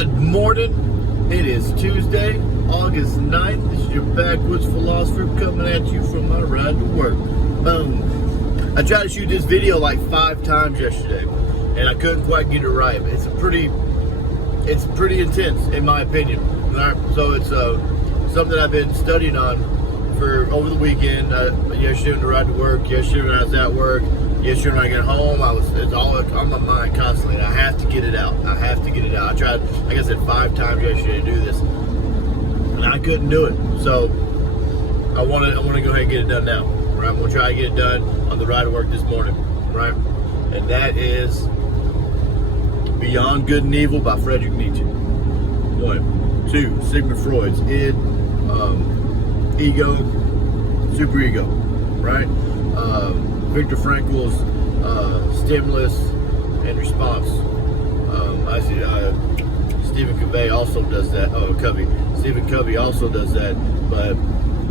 Good morning. It is Tuesday, August 9th. This is your backwoods philosopher coming at you from my ride to work. Boom. I tried to shoot this video like 5 times yesterday, and I couldn't quite get it right. It's pretty intense, in my opinion. All right? So it's something I've been studying on for over the weekend. Yesterday on the ride to work, yesterday when I was at work, yesterday when I got home, it's all on my mind constantly. And I have to get it out. I tried, like I said, 5 times yesterday to do this, and I couldn't do it. So I want to go ahead and get it done now. Right? I'm gonna try to get it done on the ride to work this morning. Right? And that is Beyond Good and Evil by Friedrich Nietzsche. 1, 2, Sigmund Freud's id, ego, superego. Right? Viktor Frankl's stimulus and response. I see Stephen Covey also does that. Stephen Covey also does that, but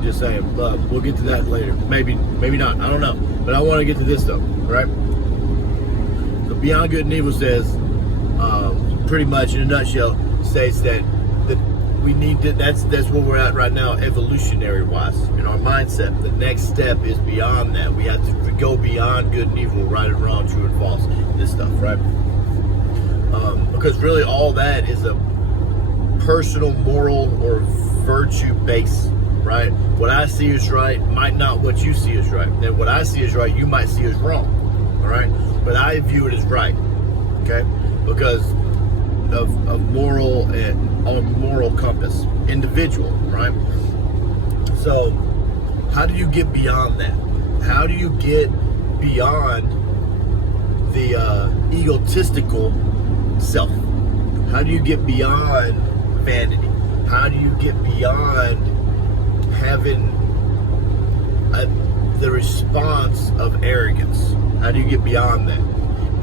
just saying, we'll get to that later. Maybe not. I don't know. But I want to get to this though, right? So Beyond Good and Evil says, pretty much in a nutshell, states that we need to, that's where we're at right now, evolutionary wise, in our mindset. The next step is beyond that. We have to go beyond good and evil, right and wrong, true and false, this stuff, right? Because really all that is a personal, moral, or virtue base, right? What I see is right might not what you see is right. And what I see is right, you might see as wrong, all right? But I view it as right, okay? Because of moral and moral compass, individual, right? So how do you get beyond that? How do you get beyond the egotistical self? How do you get beyond vanity? How do you get beyond having the response of arrogance? How do you get beyond that?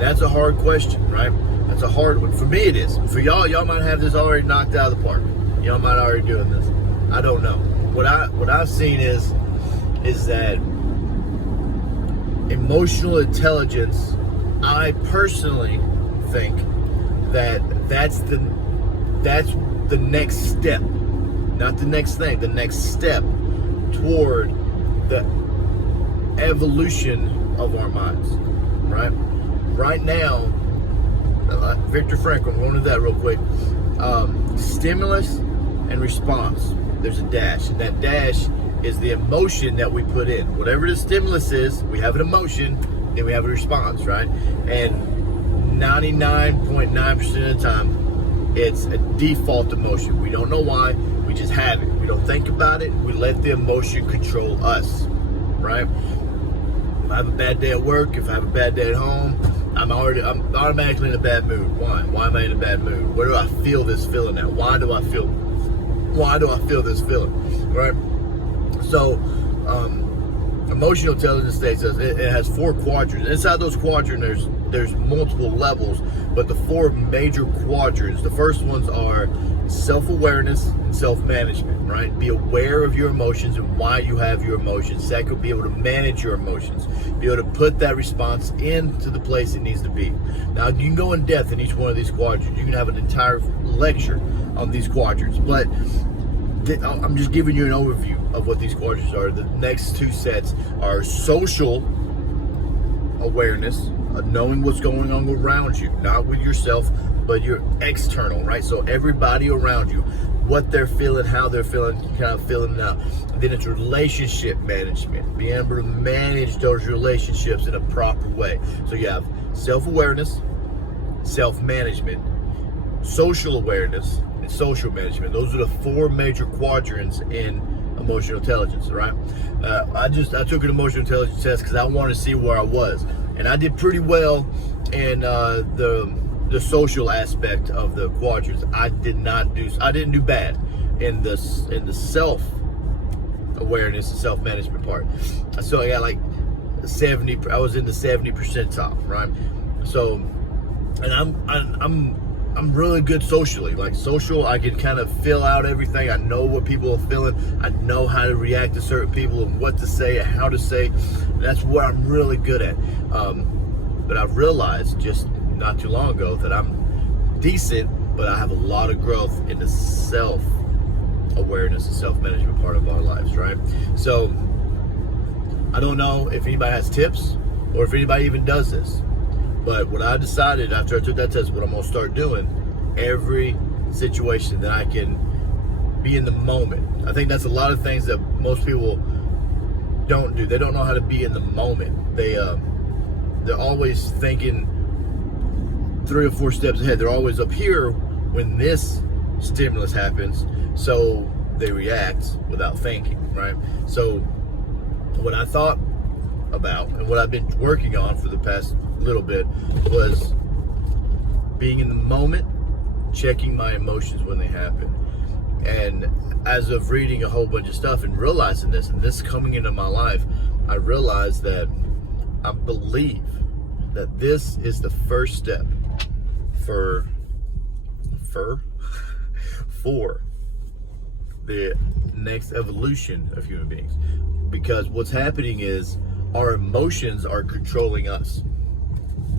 That's a hard question, right? That's a hard one. For me it is. For y'all might have this already knocked out of the park. Y'all might already doing this. I don't know. What I've seen is that emotional intelligence, I personally think that's the next step. Not the next thing, the next step toward the evolution of our minds. Right? Right now, Viktor Frankl, I'm going to that real quick. Stimulus and response. There's a dash, and that dash is the emotion that we put in. Whatever the stimulus is, we have an emotion, then we have a response, right? And 99.9% of the time, it's a default emotion. We don't know why, we just have it. We don't think about it, we let the emotion control us, right? If I have a bad day at work, if I have a bad day at home, I'm automatically in a bad mood. Why? Why am I in a bad mood? Where do I feel this feeling at? Why do I feel this feeling? Right? So, emotional intelligence states it has 4 quadrants. Inside those quadrants, there's multiple levels, but the 4 major quadrants. The first ones are self-awareness and self-management, right? Be aware of your emotions and why you have your emotions. Second, be able to manage your emotions. Be able to put that response into the place it needs to be. Now, you can go in depth in each one of these quadrants. You can have an entire lecture on these quadrants, but I'm just giving you an overview of what these quadrants are. The next 2 sets are social awareness, knowing what's going on around you, not with yourself, but your external, right? So everybody around you, what they're feeling, how they're feeling, kind of feeling now. And then it's relationship management, being able to manage those relationships in a proper way. So you have self-awareness, self-management, social awareness, and social management. Those are the 4 major quadrants in emotional intelligence, right? I took an emotional intelligence test because I wanted to see where I was, and I did pretty well in the social aspect of the quadrants. I didn't do bad in the self awareness and self management part. So I got like 70. I was in the 70 percentile, right? So, and I'm really good socially. Like social, I can kind of fill out everything. I know what people are feeling. I know how to react to certain people and what to say and how to say. That's what I'm really good at. But I've realized just not too long ago that I'm decent but I have a lot of growth in the self-awareness and self-management part of our lives, right? So I don't know if anybody has tips or if anybody even does this, but what I decided after I took that test, what I'm gonna start doing, every situation that I can be in the moment. I think that's a lot of things that most people don't do. They don't know how to be in the moment. They're always thinking 3 or 4 steps ahead. They're always up here when this stimulus happens, so they react without thinking, right? So what I thought about and what I've been working on for the past little bit was being in the moment, checking my emotions when they happen. And as of reading a whole bunch of stuff and realizing this, and this coming into my life, I realized that I believe that this is the first step for the next evolution of human beings. Because what's happening is our emotions are controlling us.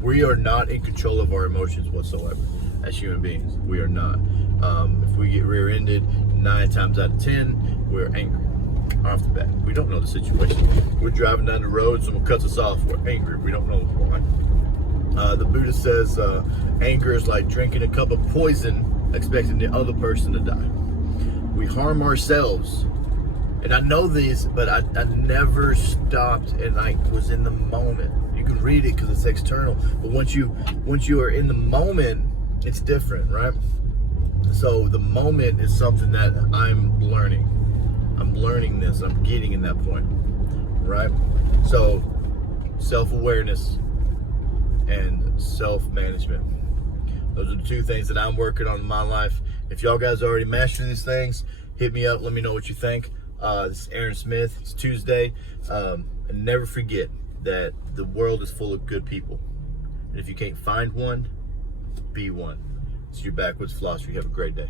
We are not in control of our emotions whatsoever as human beings. We are not. If we get rear-ended, 9 times out of 10, we're angry off the bat. We don't know the situation. We're driving down the road, someone cuts us off, we're angry. We don't know why. The Buddha says anger is like drinking a cup of poison, expecting the other person to die. We harm ourselves. And I know these, but I never stopped and was in the moment. You can read it because it's external, but once you are in the moment, it's different, right? So the moment is something that I'm learning. I'm learning this. I'm getting in that point, right? So self-awareness and self-management. Those are the 2 things that I'm working on in my life. If y'all guys already mastered these things, hit me up. Let me know what you think. This is Aaron Smith. It's Tuesday. And never forget that the world is full of good people. And if you can't find one, be one. It's your Backwoods Philosophy. Have a great day.